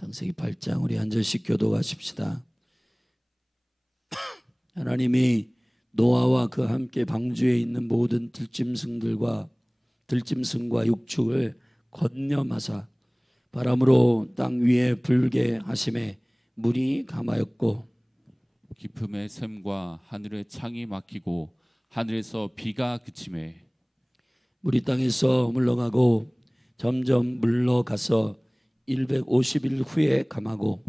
창세기 8장 우리 한 절씩 교도하십시다. 하나님이 노아와 그와 함께 방주에 있는 모든 들짐승과 육축을 건념하사 바람으로 땅 위에 불게 하심에 물이 감하였고 깊음의 샘과 하늘의 창이 막히고 하늘에서 비가 그치매 물이 땅에서 물러가고 점점 물러가서 150일 후에 감하고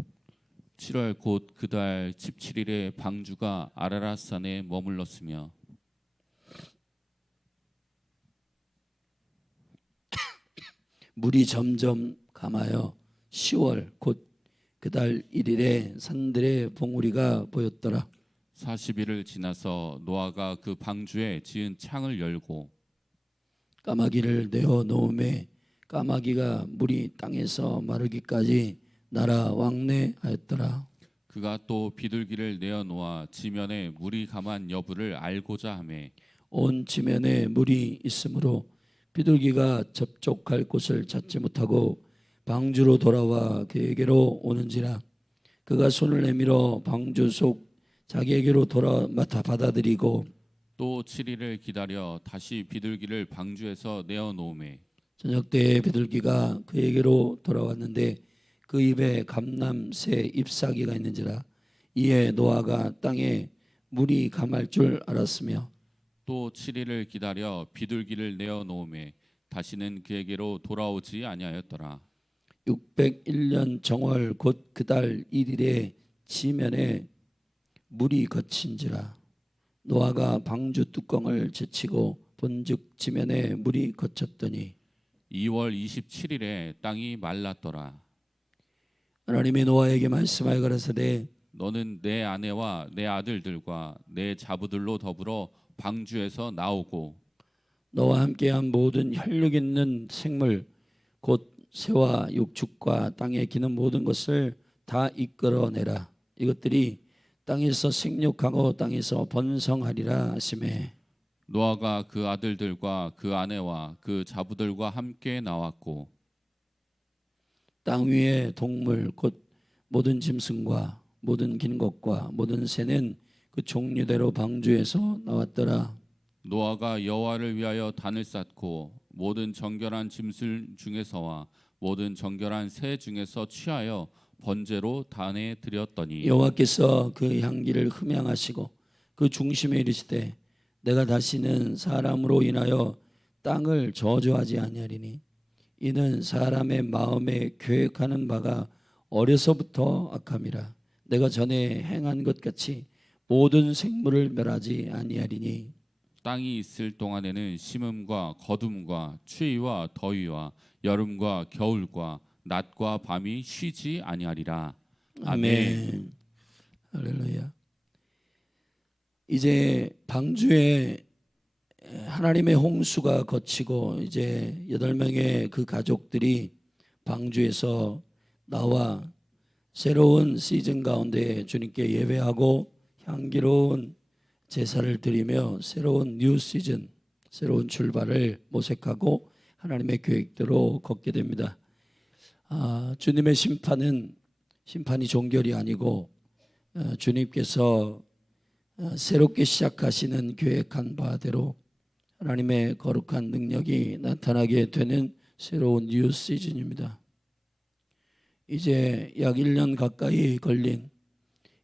7월 곧 그달 17일에 방주가 아라랏산에 머물렀으며 물이 점점 감하여 10월 곧 그달 1일에 산들의 봉우리가 보였더라. 40일을 지나서 노아가 그 방주에 지은 창을 열고 까마귀를 내어 놓음에 까마귀가 물이 땅에서 마르기까지 날아 왕래하였더라. 그가 또 비둘기를 내어 놓아 지면에 물이 감한 여부를 알고자 하매 온 지면에 물이 있으므로 비둘기가 접촉할 곳을 찾지 못하고 방주로 돌아와 그에게로 오는지라. 그가 손을 내밀어 방주 속 자기에게로 돌아 받아들이고 또 7일을 기다려 다시 비둘기를 방주에서 내어 놓음에 저녁 때에 비둘기가 그에게로 돌아왔는데 그 입에 감람새 잎사귀가 있는지라. 이에 노아가 땅에 물이 감할 줄 알았으며 또 7일을 기다려 비둘기를 내어 놓음에 다시는 그에게로 돌아오지 아니하였더라. 601년 정월 곧 그달 1일에 지면에 물이 거친지라. 노아가 방주 뚜껑을 제치고 본즉 지면에 물이 거쳤더니 2월 27일에 땅이 말랐더라. 하나님이 노아에게 말씀하여 가라사대 너는 내 아내와 내 아들들과 내 자부들로 더불어 방주에서 나오고 너와 함께한 모든 혈육 있는 생물 곧 새와 육축과 땅에 기는 모든 것을 다 이끌어내라. 이것들이 땅에서 생육하고 땅에서 번성하리라 하시매 노아가 그 아들들과 그 아내와 그 자부들과 함께 나왔고 땅 위의 동물 곧 모든 짐승과 모든 긴 것과 모든 새는 그 종류대로 방주에서 나왔더라. 노아가 여호와를 위하여 단을 쌓고 모든 정결한 짐승 중에서와 모든 정결한 새 중에서 취하여 번제로 단에 드렸더니 여호와께서 그 향기를 흠양하시고 그 중심에 이르시되 내가 다시는 사람으로 인하여 땅을 저주하지 아니하리니 이는 사람의 마음에 계획하는 바가 어려서부터 악함이라. 내가 전에 행한 것 같이 모든 생물을 멸하지 아니하리니 땅이 있을 동안에는 심음과 거둠과 추위와 더위와 여름과 겨울과 낮과 밤이 쉬지 아니하리라. 아멘. 할렐루야. 이제 방주에 하나님의 홍수가 거치고 이제 8명의 그 가족들이 방주에서 나와 새로운 시즌 가운데 주님께 예배하고 향기로운 제사를 드리며 새로운 뉴 시즌, 새로운 출발을 모색하고 하나님의 계획대로 걷게 됩니다. 주님의 심판이 종결이 아니고 주님께서 새롭게 시작하시는 계획한 바대로 하나님의 거룩한 능력이 나타나게 되는 새로운 뉴 시즌입니다. 이제 약 1년 가까이 걸린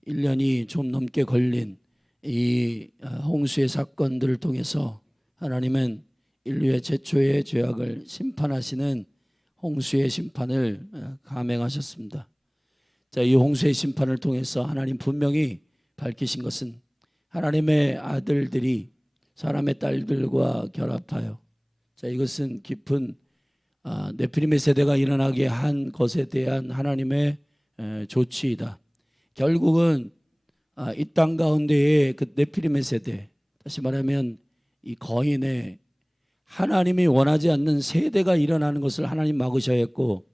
1년이 좀 넘게 걸린 이 홍수의 사건들을 통해서 하나님은 인류의 최초의 죄악을 심판하시는 홍수의 심판을 감행하셨습니다. 자, 이 홍수의 심판을 통해서 하나님 분명히 밝히신 것은 하나님의 아들들이 사람의 딸들과 결합하여 자, 이것은 깊은 네피림의 세대가 일어나게 한 것에 대한 하나님의 조치이다. 결국은 이 땅 가운데의 그 네피림의 세대, 다시 말하면 이 거인의 하나님이 원하지 않는 세대가 일어나는 것을 하나님 막으셔야 했고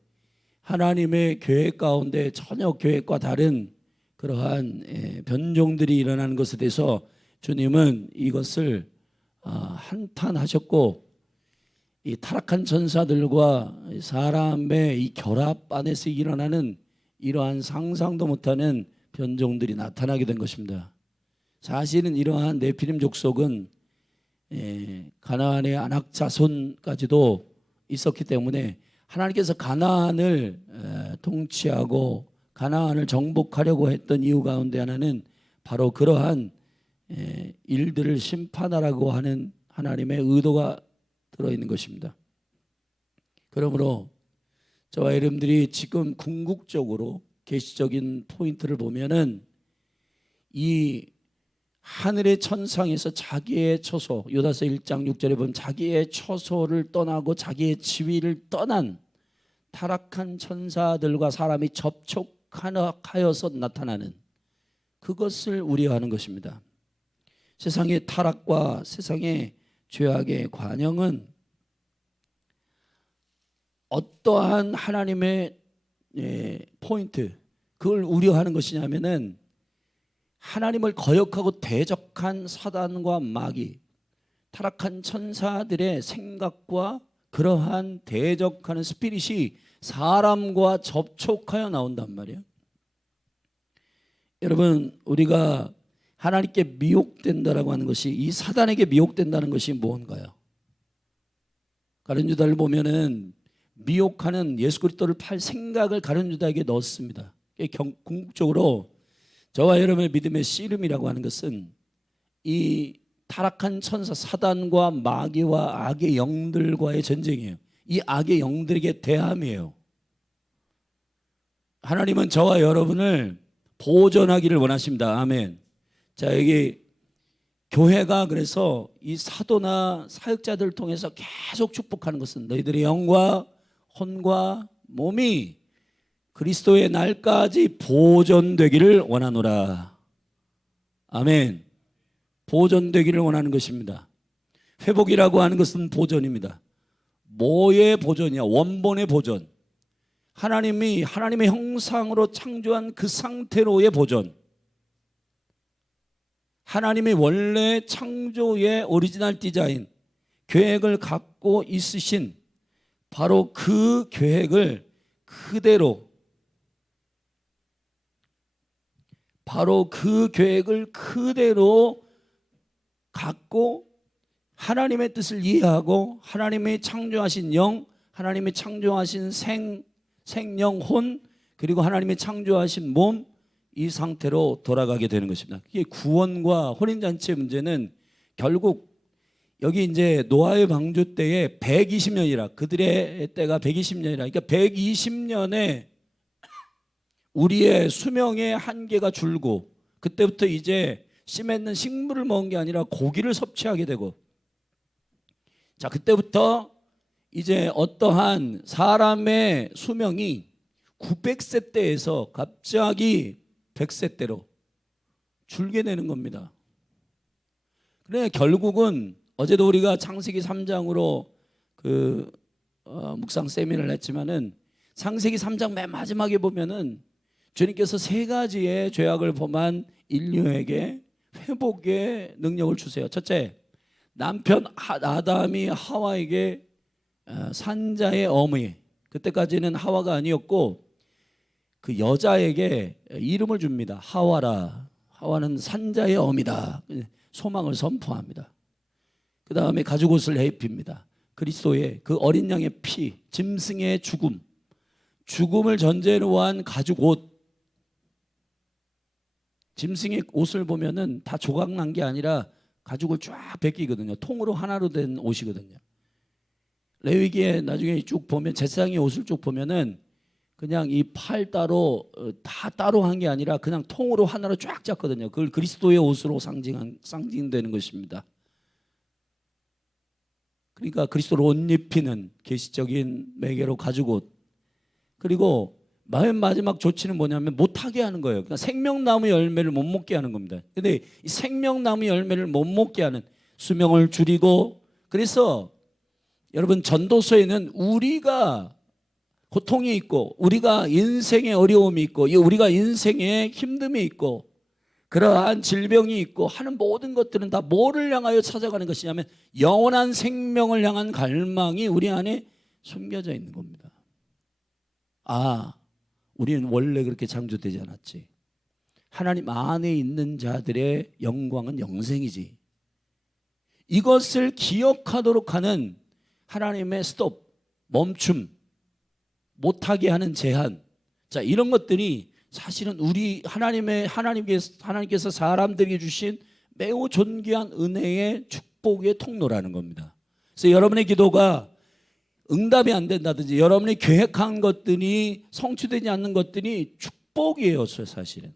하나님의 계획 가운데 전혀 계획과 다른 그러한 변종들이 일어나는 것에 대해서 주님은 이것을 한탄하셨고 이 타락한 천사들과 사람의 이 결합 안에서 일어나는 이러한 상상도 못하는 변종들이 나타나게 된 것입니다. 사실은 이러한 네피림 족속은 가나안의 안악 자손까지도 있었기 때문에 하나님께서 가나안을 통치하고 가나안을 정복하려고 했던 이유 가운데 하나는 바로 그러한 일들을 심판하라고 하는 하나님의 의도가 들어있는 것입니다. 그러므로 저와 여러분들이 지금 궁극적으로 계시적인 포인트를 보면은 이 하늘의 천상에서 자기의 처소, 요다서 1장 6절에 보면 자기의 처소를 떠나고 자기의 지위를 떠난 타락한 천사들과 사람이 접촉하여서 나타나는 그것을 우려하는 것입니다. 세상의 타락과 세상의 죄악의 관영은 어떠한 하나님의 포인트, 그걸 우려하는 것이냐면은 하나님을 거역하고 대적한 사단과 마귀, 타락한 천사들의 생각과 그러한 대적하는 스피릿이 사람과 접촉하여 나온단 말이에요. 여러분, 우리가 하나님께 미혹된다라고 하는 것이, 이 사단에게 미혹된다는 것이 뭔가요? 가룟 유다를 보면은 미혹하는 예수 그리스도를 팔 생각을 가룟 유다에게 넣었습니다. 궁극적으로 저와 여러분의 믿음의 씨름이라고 하는 것은 이 타락한 천사 사단과 마귀와 악의 영들과의 전쟁이에요. 이 악의 영들에게 대함이에요. 하나님은 저와 여러분을 보존하기를 원하십니다. 아멘. 자, 여기 교회가 그래서 이 사도나 사역자들을 통해서 계속 축복하는 것은 너희들의 영과 혼과 몸이 그리스도의 날까지 보존되기를 원하노라. 아멘. 보존되기를 원하는 것입니다. 회복이라고 하는 것은 보존입니다. 뭐의 보존이야? 원본의 보존. 하나님이 하나님의 형상으로 창조한 그 상태로의 보존. 하나님의 원래 창조의 오리지널 디자인, 계획을 갖고 있으신 바로 그 계획을 그대로, 바로 그 계획을 그대로 갖고 하나님의 뜻을 이해하고 하나님의 창조하신 영, 하나님의 창조하신 생령, 혼, 그리고 하나님의 창조하신 몸, 이 상태로 돌아가게 되는 것입니다. 이게 구원과 혼인잔치의 문제는 결국 여기 이제 노아의 방주 때에 120년이라, 그들의 때가 120년이라, 그러니까 120년에 우리의 수명의 한계가 줄고, 그때부터 이제 씨 맺는 식물을 먹은 게 아니라 고기를 섭취하게 되고, 자, 그때부터 이제 어떠한 사람의 수명이 900세 때에서 갑자기 100세 때로 줄게 되는 겁니다. 그래 결국은 어제도 우리가 창세기 3장으로 묵상 세미나를 했지만은 창세기 3장 맨 마지막에 보면은 주님께서 세 가지의 죄악을 범한 인류에게 회복의 능력을 주세요. 첫째, 남편 아담이 하와에게 산자의 어머니, 그때까지는 하와가 아니었고 그 여자에게 이름을 줍니다. 하와라. 하와는 산자의 어미다. 소망을 선포합니다. 그 다음에 가죽옷을 입힙니다. 그리스도의 그 어린 양의 피, 짐승의 죽음, 죽음을 전제로 한 가죽옷. 짐승의 옷을 보면은 다 조각난 게 아니라 가죽을 쫙 벗기거든요. 통으로 하나로 된 옷이거든요. 레위기에 나중에 쭉 보면 제사장의 옷을 쭉 보면은 그냥 이 팔 따로 다 따로 한 게 아니라 그냥 통으로 하나로 쫙 짰거든요. 그걸 그리스도의 옷으로 상징되는 것입니다. 그러니까 그리스도를 옷 입히는 계시적인 매개로 가죽옷. 그리고 맨 마지막 조치는 뭐냐면 못하게 하는 거예요. 그러니까 생명나무 열매를 못 먹게 하는 겁니다. 근데 이 생명나무 열매를 못 먹게 하는, 수명을 줄이고, 그래서 여러분 전도서에는 우리가 고통이 있고 우리가 인생의 어려움이 있고 우리가 인생의 힘듦이 있고 그러한 질병이 있고 하는 모든 것들은 다 뭐를 향하여 찾아가는 것이냐면 영원한 생명을 향한 갈망이 우리 안에 숨겨져 있는 겁니다. 아, 우리는 원래 그렇게 창조되지 않았지. 하나님 안에 있는 자들의 영광은 영생이지. 이것을 기억하도록 하는 하나님의 스톱, 멈춤, 못하게 하는 제한. 자, 이런 것들이 사실은 우리 하나님께서 사람들에게 주신 매우 존귀한 은혜의 축복의 통로라는 겁니다. 그래서 여러분의 기도가 응답이 안 된다든지 여러분이 계획한 것들이 성취되지 않는 것들이 축복이에요. 사실은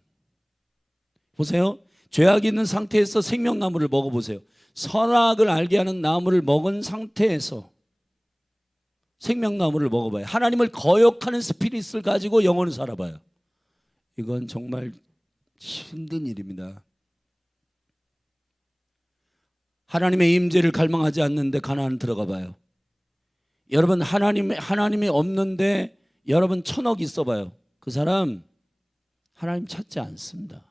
보세요. 죄악이 있는 상태에서 생명나무를 먹어보세요. 선악을 알게 하는 나무를 먹은 상태에서 생명나무를 먹어봐요. 하나님을 거역하는 스피릿을 가지고 영혼을 살아봐요. 이건 정말 힘든 일입니다. 하나님의 임재를 갈망하지 않는데 가나안 들어가 봐요. 여러분 하나님이 없는데 여러분 1000억 있어 봐요. 그 사람 하나님 찾지 않습니다.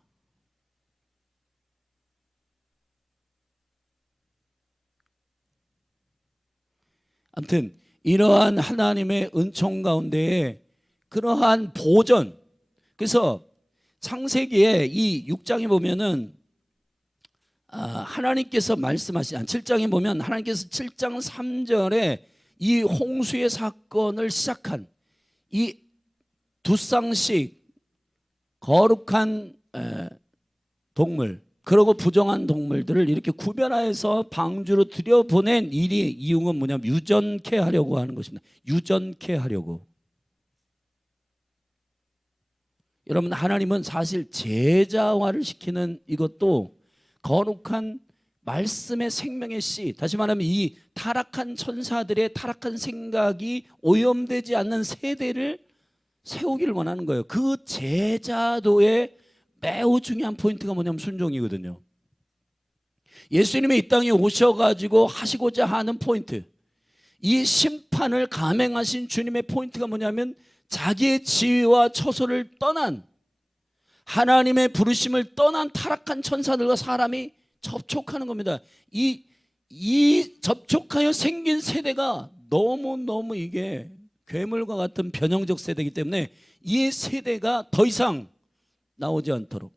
아무튼 이러한 하나님의 은총 가운데에 그러한 보전. 그래서 창세기에 이 6장에 보면은 하나님께서 말씀하신 7장에 보면 하나님께서 7장 3절에 이 홍수의 사건을 시작한 이 두 쌍씩 거룩한 동물, 그러고 부정한 동물들을 이렇게 구별하여서 방주로 들여보낸 이유는 뭐냐면 유전케 하려고 하는 것입니다. 유전케 하려고. 여러분 하나님은 사실 제자화를 시키는 이것도 거룩한 말씀의 생명의 씨, 다시 말하면 이 타락한 천사들의 타락한 생각이 오염되지 않는 세대를 세우기를 원하는 거예요. 그 제자도의 매우 중요한 포인트가 뭐냐면 순종이거든요. 예수님이 이 땅에 오셔가지고 하시고자 하는 포인트, 이 심판을 감행하신 주님의 포인트가 뭐냐면 자기의 지위와 처소를 떠난, 하나님의 부르심을 떠난 타락한 천사들과 사람이 접촉하는 겁니다. 이 접촉하여 생긴 세대가 너무너무 이게 괴물과 같은 변형적 세대이기 때문에 이 세대가 더 이상 나오지 않도록.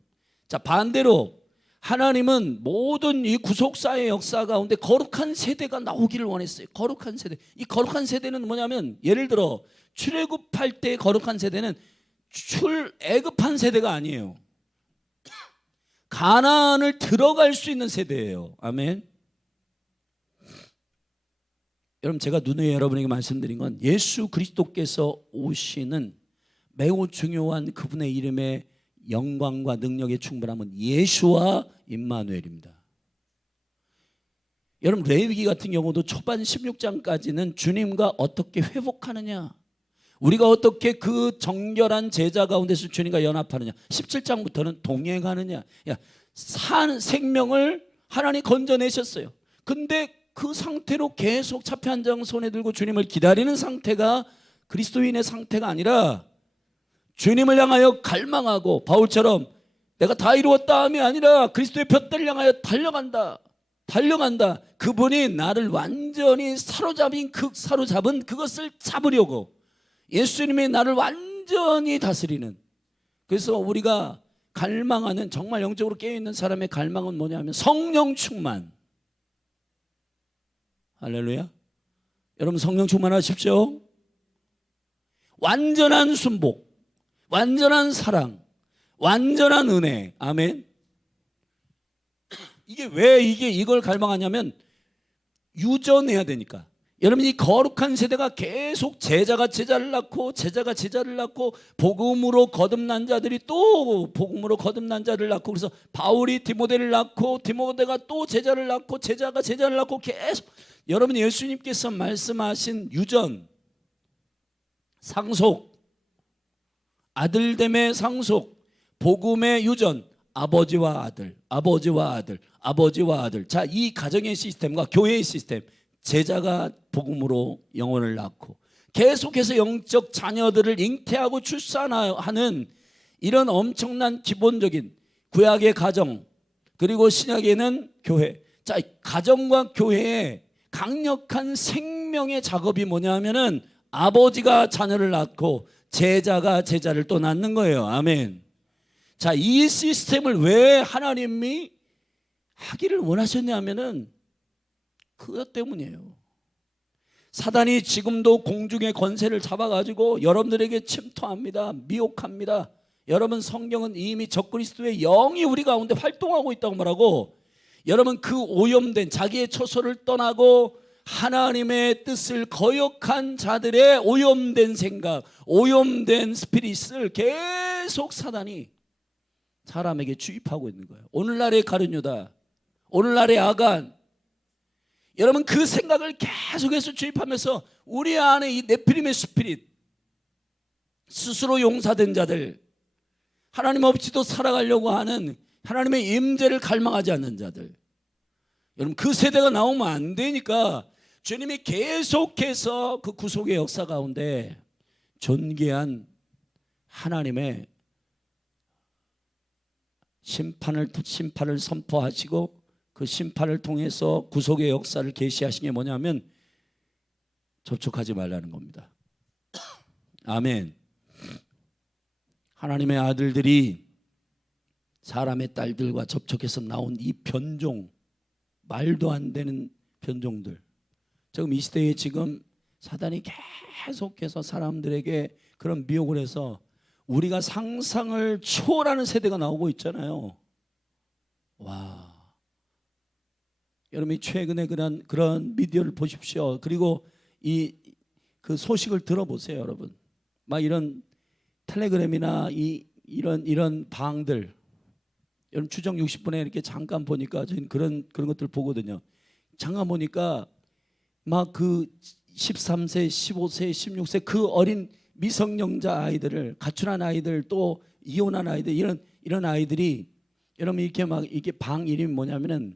자, 반대로 하나님은 모든 이 구속사의 역사 가운데 거룩한 세대가 나오기를 원했어요. 거룩한 세대. 이 거룩한 세대는 뭐냐면 예를 들어 출애굽할 때 거룩한 세대는 출애굽한 세대가 아니에요. 가나안을 들어갈 수 있는 세대예요. 아멘. 여러분 제가 누누이 여러분에게 말씀드린 건 예수 그리스도께서 오시는 매우 중요한 그분의 이름의 영광과 능력의 충분함은 예수와 임마누엘입니다. 여러분 레위기 같은 경우도 초반 16장까지는 주님과 어떻게 회복하느냐, 우리가 어떻게 그 정결한 제자 가운데서 주님과 연합하느냐, 17장부터는 동행하느냐, 생명을 하나님 건져내셨어요. 근데 그 상태로 계속 차피 한 장 손에 들고 주님을 기다리는 상태가 그리스도인의 상태가 아니라 주님을 향하여 갈망하고 바울처럼 내가 다 이루었다함이 아니라 그리스도의 볏대를 향하여 달려간다. 그분이 나를 완전히 사로잡은 그것을 잡으려고 예수님이 나를 완전히 다스리는. 그래서 우리가 갈망하는, 정말 영적으로 깨어있는 사람의 갈망은 뭐냐면 성령 충만. 할렐루야. 여러분 성령 충만하십시오. 완전한 순복, 완전한 사랑, 완전한 은혜. 아멘. 이게 왜 이걸 갈망하냐면 유전해야 되니까. 여러분 이 거룩한 세대가 계속 제자가 제자를 낳고 제자가 제자를 낳고 복음으로 거듭난 자들이 또 복음으로 거듭난 자를 낳고, 그래서 바울이 디모데를 낳고 디모데가 또 제자를 낳고 제자가 제자를 낳고 계속 여러분 예수님께서 말씀하신 유전, 상속, 아들됨의 상속, 복음의 유전, 아버지와 아들, 아버지와 아들, 아버지와 아들. 자, 이 가정의 시스템과 교회의 시스템, 제자가 복음으로 영혼을 낳고 계속해서 영적 자녀들을 잉태하고 출산하는 이런 엄청난 기본적인 구약의 가정, 그리고 신약에는 교회. 자, 가정과 교회의 강력한 생명의 작업이 뭐냐면은 아버지가 자녀를 낳고 제자가 제자를 또 낳는 거예요. 아멘. 자, 이 시스템을 왜 하나님이 하기를 원하셨냐면은 그것 때문이에요. 사단이 지금도 공중의 권세를 잡아가지고 여러분들에게 침투합니다. 미혹합니다. 여러분, 성경은 이미 적그리스도의 영이 우리 가운데 활동하고 있다고 말하고, 여러분, 그 오염된 자기의 처소를 떠나고 하나님의 뜻을 거역한 자들의 오염된 생각, 오염된 스피릿을 계속 사단이 사람에게 주입하고 있는 거예요. 오늘날의 가룟유다, 오늘날의 아간, 여러분, 그 생각을 계속해서 주입하면서 우리 안에 이 네피림의 스피릿, 스스로 용사된 자들, 하나님 없이도 살아가려고 하는 하나님의 임재를 갈망하지 않는 자들, 여러분, 그 세대가 나오면 안 되니까 주님이 계속해서 그 구속의 역사 가운데 존귀한 하나님의 심판을 선포하시고 그 심판을 통해서 구속의 역사를 계시하신 게 뭐냐면 접촉하지 말라는 겁니다. 아멘. 하나님의 아들들이 사람의 딸들과 접촉해서 나온 이 변종, 말도 안 되는 변종들, 지금 이 시대에 지금 사단이 계속해서 사람들에게 그런 미혹을 해서 우리가 상상을 초월하는 세대가 나오고 있잖아요. 와, 여러분이 최근에 그런 미디어를 보십시오. 그리고 그 소식을 들어보세요, 여러분. 막 이런 텔레그램이나 이런 방들, 여러분 추정 60분에 이렇게 잠깐 보니까 저희는 그런 것들 보거든요. 잠깐 보니까 막 그 13세, 15세, 16세 그 어린 미성년자 아이들을, 가출한 아이들, 또 이혼한 아이들, 이런 아이들이, 여러분, 이렇게 방 이름이 뭐냐면은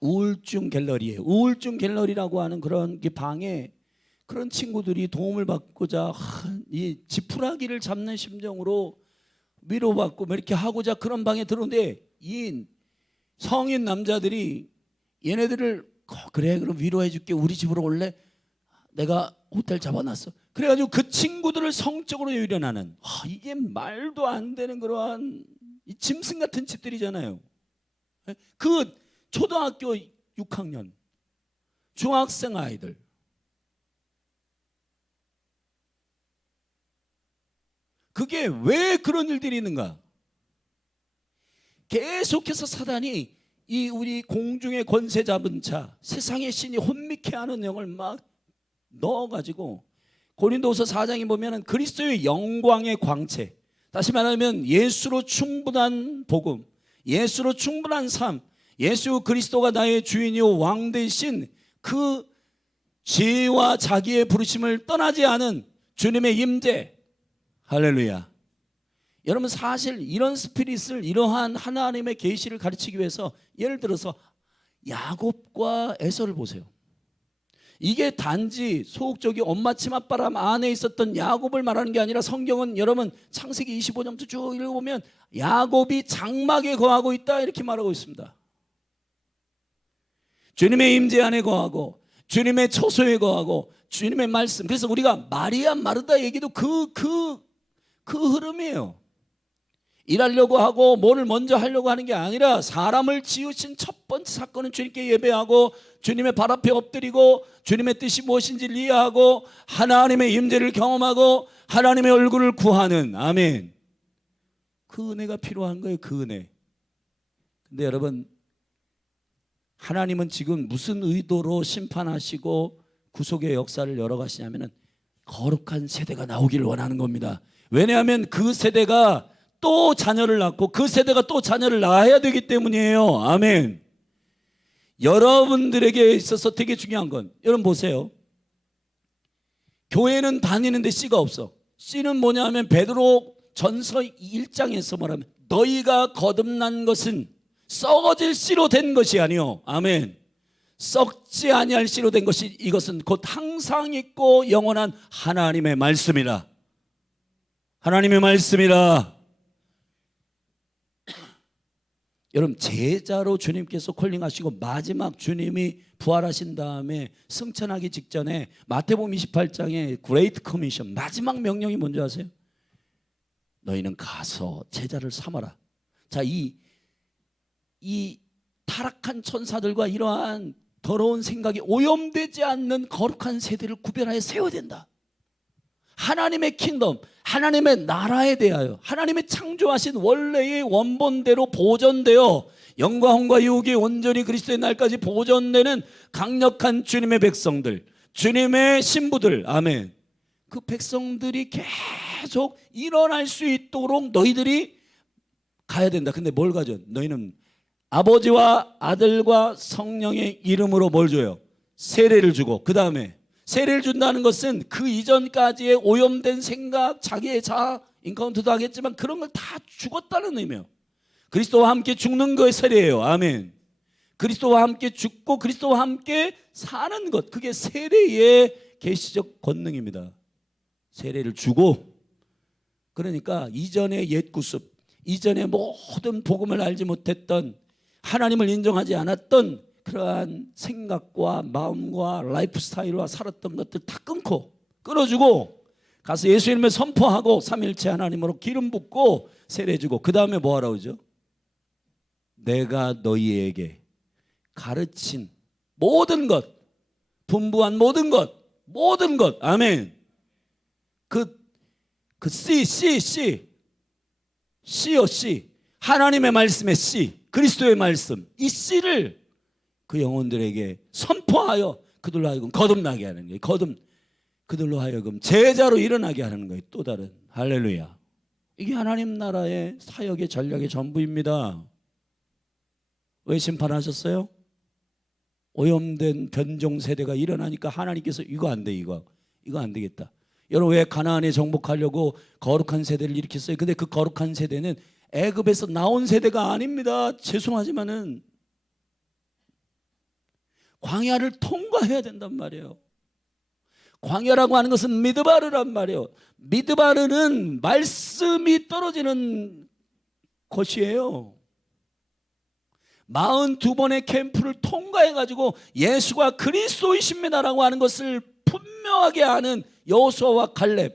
우울증 갤러리예요. 우울증 갤러리라고 하는 그런 방에 그런 친구들이 도움을 받고자 이 지푸라기를 잡는 심정으로 위로받고 뭐 이렇게 하고자 그런 방에 들어오는데, 이 성인 남자들이 얘네들을 그래, 그럼 위로해 줄게, 우리 집으로 올래? 내가 호텔 잡아놨어. 그래가지고 그 친구들을 성적으로 유련하는, 이게 말도 안 되는 그러한 이 짐승 같은 짓들이잖아요. 그 초등학교 6학년 중학생 아이들, 그게 왜 그런 일들이 있는가? 계속해서 사단이 이 우리 공중의 권세 잡은 자, 세상의 신이 혼미케 하는 영을 막 넣어가지고, 고린도후서 4장에 보면은 그리스도의 영광의 광채, 다시 말하면 예수로 충분한 복음, 예수로 충분한 삶, 예수 그리스도가 나의 주인이요 왕 되신 그 지혜와 자기의 부르심을 떠나지 않은 주님의 임재, 할렐루야. 여러분, 사실 이런 스피릿을, 이러한 하나님의 계시를 가르치기 위해서, 예를 들어서 야곱과 에서를 보세요. 이게 단지 소극적인 엄마 치맛바람 안에 있었던 야곱을 말하는 게 아니라, 성경은 여러분 창세기 25장부터 쭉 읽어보면 야곱이 장막에 거하고 있다 이렇게 말하고 있습니다. 주님의 임재 안에 거하고 주님의 처소에 거하고 주님의 말씀. 그래서 우리가 마리아 마르다 얘기도 그 흐름이에요. 일하려고 하고 뭐를 먼저 하려고 하는 게 아니라, 사람을 지으신 첫 번째 사건은 주님께 예배하고 주님의 발 앞에 엎드리고 주님의 뜻이 무엇인지를 이해하고 하나님의 임재를 경험하고 하나님의 얼굴을 구하는, 아멘, 그 은혜가 필요한 거예요. 그 은혜. 근데 여러분, 하나님은 지금 무슨 의도로 심판하시고 구속의 역사를 열어가시냐면은 거룩한 세대가 나오기를 원하는 겁니다. 왜냐하면 그 세대가 또 자녀를 낳고 그 세대가 또 자녀를 낳아야 되기 때문이에요. 아멘. 여러분들에게 있어서 되게 중요한 건, 여러분 보세요. 교회는 다니는데 씨가 없어. 씨는 뭐냐 하면 베드로 전서 1장에서 말하면 너희가 거듭난 것은 썩어질 씨로 된 것이 아니요, 아멘, 썩지 아니할 씨로 된 것이, 이것은 곧 항상 있고 영원한 하나님의 말씀이라. 하나님의 말씀이라. 여러분 제자로 주님께서 콜링하시고 마지막 주님이 부활하신 다음에 승천하기 직전에 마태복음 28장에 그레이트 커미션 마지막 명령이 뭔지 아세요? 너희는 가서 제자를 삼아라. 자, 이 타락한 천사들과 이러한 더러운 생각이 오염되지 않는 거룩한 세대를 구별하여 세워야 된다. 하나님의 킹덤, 하나님의 나라에 대하여 하나님의 창조하신 원래의 원본대로 보존되어 영광과 유혹이 온전히 그리스도의 날까지 보존되는 강력한 주님의 백성들, 주님의 신부들, 아멘. 그 백성들이 계속 일어날 수 있도록 너희들이 가야 된다. 근데 뭘 가져? 너희는 아버지와 아들과 성령의 이름으로 뭘 줘요? 세례를 주고, 그 다음에 세례를 준다는 것은 그 이전까지의 오염된 생각, 자기의 자아, 인카운트도 하겠지만 그런 걸 다 죽었다는 의미예요. 그리스도와 함께 죽는 거의 세례예요. 아멘. 그리스도와 함께 죽고 그리스도와 함께 사는 것, 그게 세례의 계시적 권능입니다. 세례를 주고, 그러니까 이전의 옛 구습, 이전의 모든 복음을 알지 못했던, 하나님을 인정하지 않았던 그러한 생각과 마음과 라이프 스타일과 살았던 것들 다 끊어주고 가서 예수 이름을 선포하고 삼일체 하나님으로 기름 붓고 세례 주고, 그 다음에 뭐 하라고 그러죠? 내가 너희에게 가르친 모든 것, 분부한 모든 것, 아멘. C 하나님의 말씀의 C, 그리스도의 말씀, 이 C를 그 영혼들에게 선포하여 그들로 하여금 거듭나게 하는 거예요. 그들로 하여금 제자로 일어나게 하는 거예요. 또 다른 할렐루야. 이게 하나님 나라의 사역의 전략의 전부입니다. 왜 심판하셨어요? 오염된 변종 세대가 일어나니까 하나님께서 이거 안 돼, 이거 안 되겠다. 여러분 왜 가나안에 정복하려고 거룩한 세대를 일으켰어요? 근데 그 거룩한 세대는 애굽에서 나온 세대가 아닙니다. 죄송하지만은 광야를 통과해야 된단 말이에요. 광야라고 하는 것은 미드바르란 말이에요. 미드바르는 말씀이 떨어지는 곳이에요. 42번의 캠프를 통과해가지고 예수가 그리스도이십니다라고 하는 것을 분명하게 아는 여호수아와 갈렙,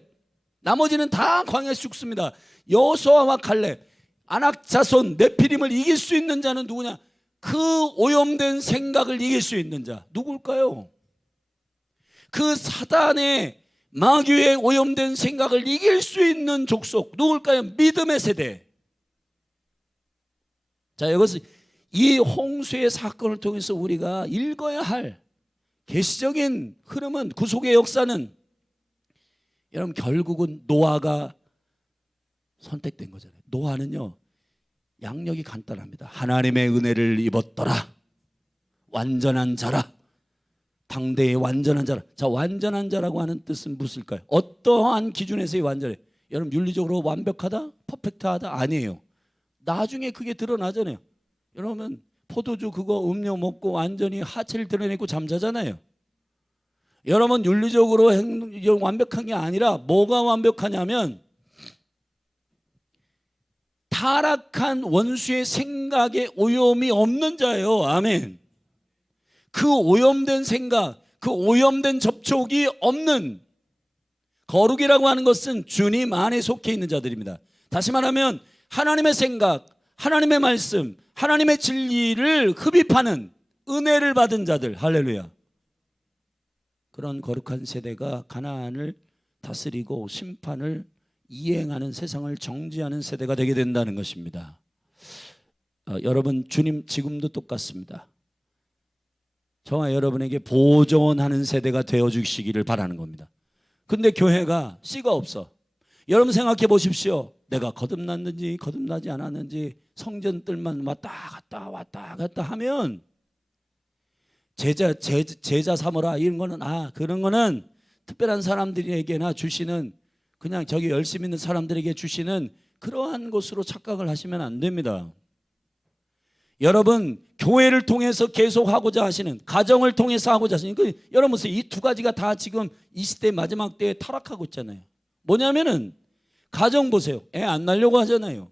나머지는 다 광야에서 죽습니다. 여호수아와 갈렙, 아낙 자손 네피림을 이길 수 있는 자는 누구냐? 그 오염된 생각을 이길 수 있는 자 누굴까요? 그 사단의 마귀의 오염된 생각을 이길 수 있는 족속 누굴까요? 믿음의 세대. 자, 이것은 이 홍수의 사건을 통해서 우리가 읽어야 할 계시적인 흐름은, 구속의 역사는 여러분 결국은 노아가 선택된 거잖아요. 노아는요 양력이 간단합니다. 하나님의 은혜를 입었더라, 완전한 자라, 당대의 완전한 자라. 자, 완전한 자라고 하는 뜻은 무엇일까요? 어떠한 기준에서의 완전해? 여러분 윤리적으로 완벽하다? 퍼펙트하다? 아니에요. 나중에 그게 드러나잖아요. 여러분 포도주 그거 음료 먹고 완전히 하체를 드러내고 잠자잖아요. 여러분 윤리적으로 완벽한 게 아니라 뭐가 완벽하냐면 타락한 원수의 생각에 오염이 없는 자예요. 아멘. 그 오염된 생각, 그 오염된 접촉이 없는, 거룩이라고 하는 것은 주님 안에 속해 있는 자들입니다. 다시 말하면 하나님의 생각, 하나님의 말씀, 하나님의 진리를 흡입하는 은혜를 받은 자들, 할렐루야. 그런 거룩한 세대가 가나안을 다스리고 심판을 이행하는, 세상을 정지하는 세대가 되게 된다는 것입니다. 여러분 주님 지금도 똑같습니다. 저와 여러분에게 보존하는 세대가 되어주시기를 바라는 겁니다. 근데 교회가 씨가 없어. 여러분 생각해 보십시오. 내가 거듭났는지 거듭나지 않았는지 성전들만 왔다 갔다 하면 제자 삼으라 이런 거는, 그런 거는 특별한 사람들에게나 주시는, 그냥 저기 열심히 있는 사람들에게 주시는 그러한 것으로 착각을 하시면 안 됩니다. 여러분 교회를 통해서 계속 하고자 하시는, 가정을 통해서 하고자 하시는, 여러분 이 두 가지가 다 지금 이 시대 마지막 때에 타락하고 있잖아요. 뭐냐면은 가정 보세요. 애 안 낳으려고 하잖아요.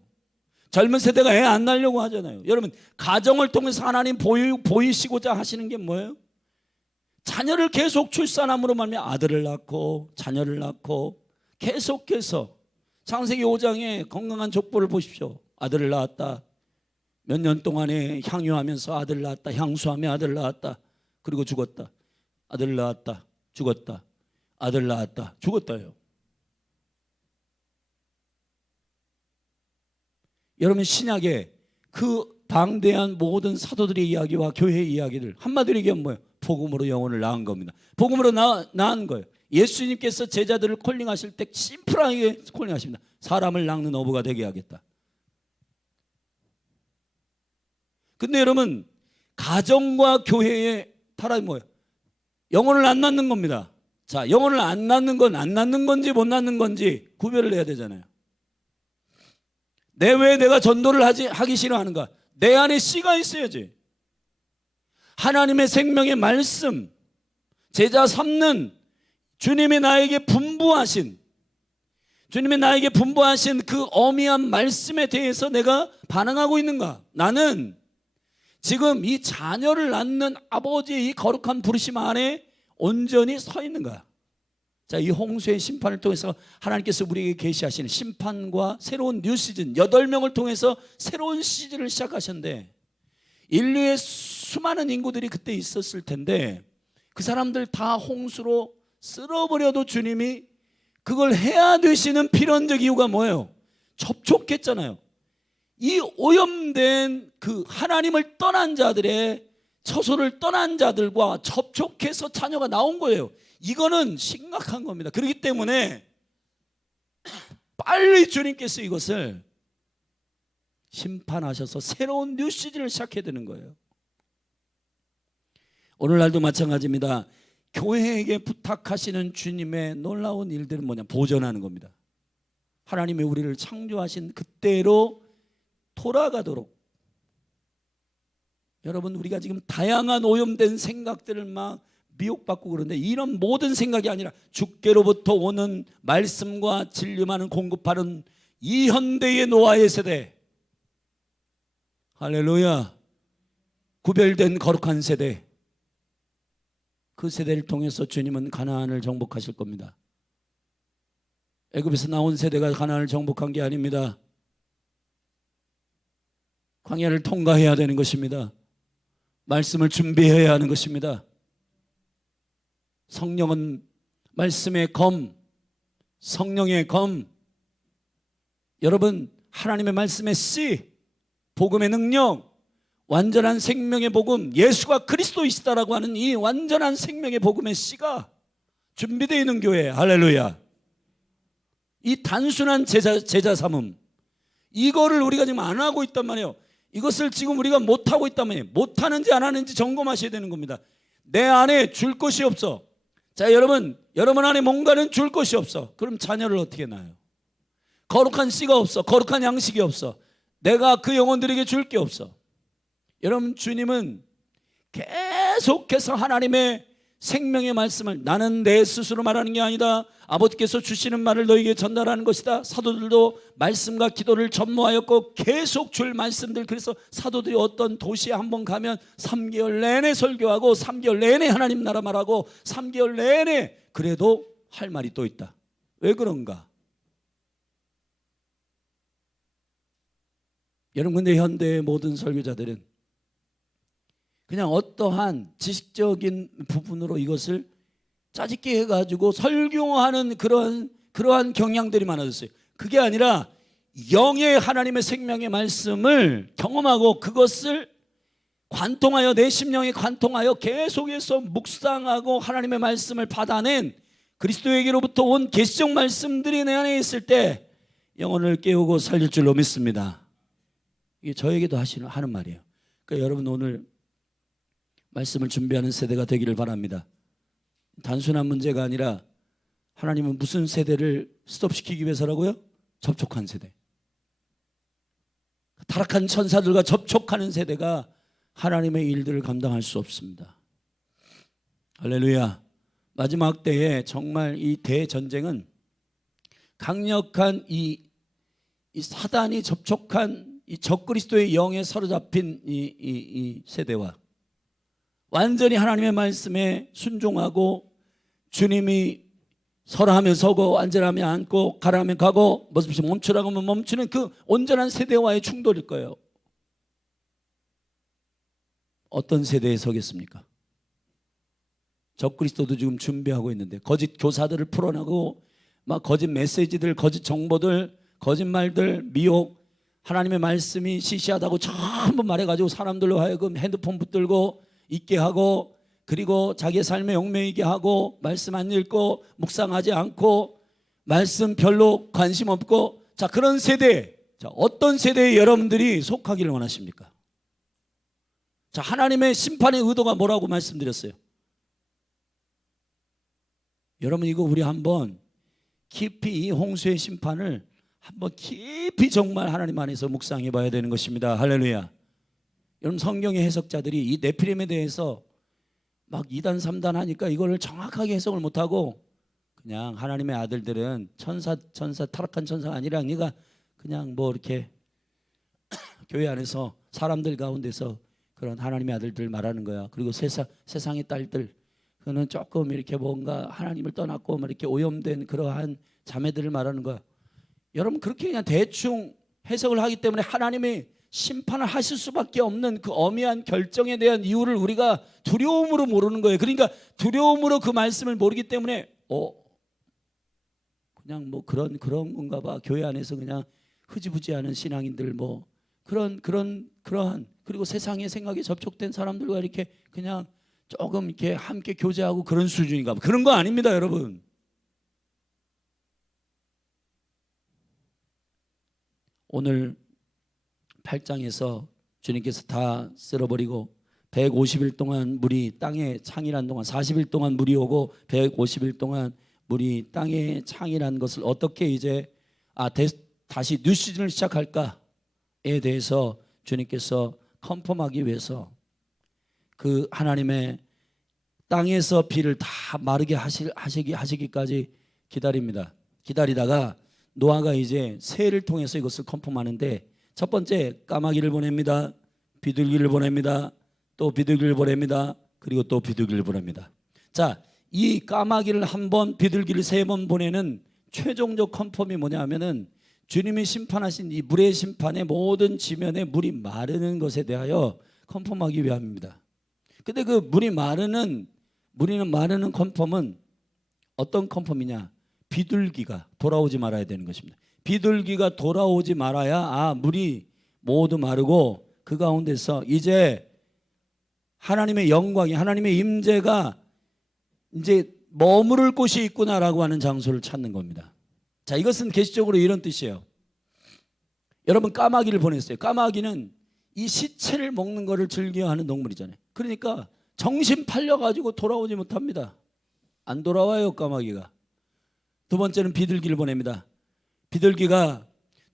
젊은 세대가 애 안 낳으려고 하잖아요. 여러분, 가정을 통해서 하나님 보이시고자 하시는 게 뭐예요? 자녀를 계속 출산함으로 말미암아 아들을 낳고 자녀를 낳고 계속해서 창세기 5장에 건강한 족보를 보십시오. 아들을 낳았다. 몇 년 동안에 향유하면서 아들을 낳았다. 향수하며 아들을 낳았다. 그리고 죽었다. 아들을 낳았다. 죽었다. 아들을 낳았다. 죽었다요. 여러분, 신약에 그 방대한 모든 사도들의 이야기와 교회의 이야기들 한마디로 얘기하면 뭐예요? 복음으로 영혼을 낳은 겁니다. 복음으로 낳은 거예요. 예수님께서 제자들을 콜링하실 때 심플하게 콜링하십니다. 사람을 낚는 어부가 되게 하겠다. 근데 여러분, 가정과 교회의 타락이 뭐예요? 영혼을 안 낳는 겁니다. 자, 영혼을 안 낳는 건 안 낳는 건지 못 낳는 건지 구별을 해야 되잖아요. 왜 내가 전도를 하기 싫어하는가? 내 안에 씨가 있어야지. 하나님의 생명의 말씀, 제자 삼는 주님이 나에게 분부하신 그 어미한 말씀에 대해서 내가 반응하고 있는가? 나는 지금 이 자녀를 낳는 아버지의 이 거룩한 부르심 안에 온전히 서 있는가? 자, 이 홍수의 심판을 통해서 하나님께서 우리에게 계시하시는 심판과 새로운 뉴 시즌, 8명을 통해서 새로운 시즌을 시작하셨는데, 인류의 수많은 인구들이 그때 있었을 텐데 그 사람들 다 홍수로 쓸어버려도 주님이 그걸 해야 되시는 필연적 이유가 뭐예요? 접촉했잖아요. 이 오염된 그 하나님을 떠난 자들의, 처소를 떠난 자들과 접촉해서 자녀가 나온 거예요. 이거는 심각한 겁니다. 그렇기 때문에 빨리 주님께서 이것을 심판하셔서 새로운 뉴 시즌을 시작해야 되는 거예요. 오늘날도 마찬가지입니다. 교회에게 부탁하시는 주님의 놀라운 일들은 뭐냐? 보존하는 겁니다. 하나님이 우리를 창조하신 그때로 돌아가도록. 여러분, 우리가 지금 다양한 오염된 생각들을 막 미혹받고 그러는데, 이런 모든 생각이 아니라 주께로부터 오는 말씀과 진리만을 공급하는 이 현대의 노아의 세대, 할렐루야, 구별된 거룩한 세대, 그 세대를 통해서 주님은 가나안을 정복하실 겁니다. 애굽에서 나온 세대가 가나안을 정복한 게 아닙니다. 광야를 통과해야 되는 것입니다. 말씀을 준비해야 하는 것입니다. 성령은 말씀의 검, 성령의 검. 여러분, 하나님의 말씀의 씨, 복음의 능력, 완전한 생명의 복음, 예수가 그리스도이시다라고 하는 이 완전한 생명의 복음의 씨가 준비되어 있는 교회, 할렐루야. 이 단순한 제자 삼음, 이거를 우리가 지금 안 하고 있단 말이에요. 이것을 지금 우리가 못하고 있단 말이에요. 못하는지 안 하는지 점검하셔야 되는 겁니다. 내 안에 줄 것이 없어. 자, 여러분 안에 뭔가는 줄 것이 없어. 그럼 자녀를 어떻게 낳아요? 거룩한 씨가 없어. 거룩한 양식이 없어. 내가 그 영혼들에게 줄 게 없어. 여러분, 주님은 계속해서 하나님의 생명의 말씀을, 나는 내 스스로 말하는 게 아니다, 아버지께서 주시는 말을 너에게 전달하는 것이다. 사도들도 말씀과 기도를 전무하였고 계속 줄 말씀들. 그래서 사도들이 어떤 도시에 한번 가면 3개월 내내 설교하고 3개월 내내 하나님 나라 말하고 3개월 내내, 그래도 할 말이 또 있다. 왜 그런가? 여러분, 근데 현대의 모든 설교자들은 그냥 어떠한 지식적인 부분으로 이것을 짜집게 해가지고 설교하는 그러한 경향들이 많아졌어요. 그게 아니라 영의 하나님의 생명의 말씀을 경험하고 그것을 관통하여, 내 심령에 관통하여 계속해서 묵상하고 하나님의 말씀을 받아낸 그리스도에게로부터 온 계시적 말씀들이 내 안에 있을 때 영혼을 깨우고 살릴 줄로 믿습니다. 이게 저에게도 하는 말이에요. 그러니까 여러분, 오늘 말씀을 준비하는 세대가 되기를 바랍니다. 단순한 문제가 아니라 하나님은 무슨 세대를 스톱시키기 위해서라고요? 접촉한 세대. 타락한 천사들과 접촉하는 세대가 하나님의 일들을 감당할 수 없습니다. 할렐루야. 마지막 때에 정말 이 대전쟁은 강력한 이 사단이 접촉한 이 적그리스도의 영에 사로잡힌 이 세대와 완전히 하나님의 말씀에 순종하고 주님이 서라하면 서고 앉으라면 앉고 가라면 가고 멈추라고 하면 멈추는 그 온전한 세대와의 충돌일 거예요. 어떤 세대에 서겠습니까? 적그리스도도 지금 준비하고 있는데 거짓 교사들을 풀어내고 막 거짓 메시지들, 거짓 정보들, 거짓말들, 미혹, 하나님의 말씀이 시시하다고 전부 말해가지고 사람들로 하여금 핸드폰 붙들고 있게 하고, 그리고 자기의 삶에 얽매이게 하고, 말씀 안 읽고 묵상하지 않고 말씀 별로 관심 없고, 자, 그런 세대, 자, 어떤 세대에 여러분들이 속하기를 원하십니까? 자, 하나님의 심판의 의도가 뭐라고 말씀드렸어요? 여러분, 이거 우리 한번 깊이 이 홍수의 심판을 한번 깊이 정말 하나님 안에서 묵상해 봐야 되는 것입니다. 할렐루야. 여러분, 성경의 해석자들이 이 네피림에 대해서 막 2단 3단 하니까 이걸 정확하게 해석을 못하고 그냥 하나님의 아들들은 천사 타락한 천사가 아니라 그냥 뭐 이렇게 교회 안에서 사람들 가운데서 그런 하나님의 아들들 말하는 거야. 그리고 세상의 딸들, 그는 조금 이렇게 뭔가 하나님을 떠났고 막 이렇게 오염된 그러한 자매들을 말하는 거야. 여러분, 그렇게 그냥 대충 해석을 하기 때문에 하나님의 심판을 하실 수밖에 없는 그 엄미한 결정에 대한 이유를 우리가 두려움으로 모르는 거예요. 그러니까 두려움으로 그 말씀을 모르기 때문에 그냥 뭐 그런 건가 봐. 교회 안에서 그냥 흐지부지하는 신앙인들 뭐 그러한 그리고 세상의 생각에 접촉된 사람들과 이렇게 그냥 조금 이렇게 함께 교제하고 그런 수준인가 봐. 그런 거 아닙니다, 여러분. 오늘 8장에서 주님께서 다 쓸어버리고 150일 동안 물이 땅에 창이란 동안 40일 동안 물이 오고 150일 동안 물이 땅에 창이란 것을 어떻게 이제 다시 뉴 시즌을 시작할까에 대해서 주님께서 컨펌하기 위해서 그 하나님의 땅에서 비를 다 마르게 하시기까지 기다립니다. 기다리다가 노아가 이제 새를 통해서 이것을 컨펌하는데 첫 번째 까마귀를 보냅니다. 비둘기를 보냅니다. 또 비둘기를 보냅니다. 그리고 또 비둘기를 보냅니다. 자, 이 까마귀를 한 번, 비둘기를 3번 보내는 최종적 컨펌이 뭐냐 하면은 주님이 심판하신 이 물의 심판의 모든 지면에 물이 마르는 것에 대하여 컨펌하기 위함입니다. 근데 그 물이 마르는 컨펌은 어떤 컨펌이냐? 비둘기가 돌아오지 말아야 되는 것입니다. 비둘기가 돌아오지 말아야 물이 모두 마르고 그 가운데서 이제 하나님의 영광이, 하나님의 임재가 이제 머무를 곳이 있구나라고 하는 장소를 찾는 겁니다. 자, 이것은 계시적으로 이런 뜻이에요. 여러분, 까마귀를 보냈어요. 까마귀는 이 시체를 먹는 것을 즐겨하는 동물이잖아요. 그러니까 정신 팔려가지고 돌아오지 못합니다. 안 돌아와요, 까마귀가. 두 번째는 비둘기를 보냅니다. 비둘기가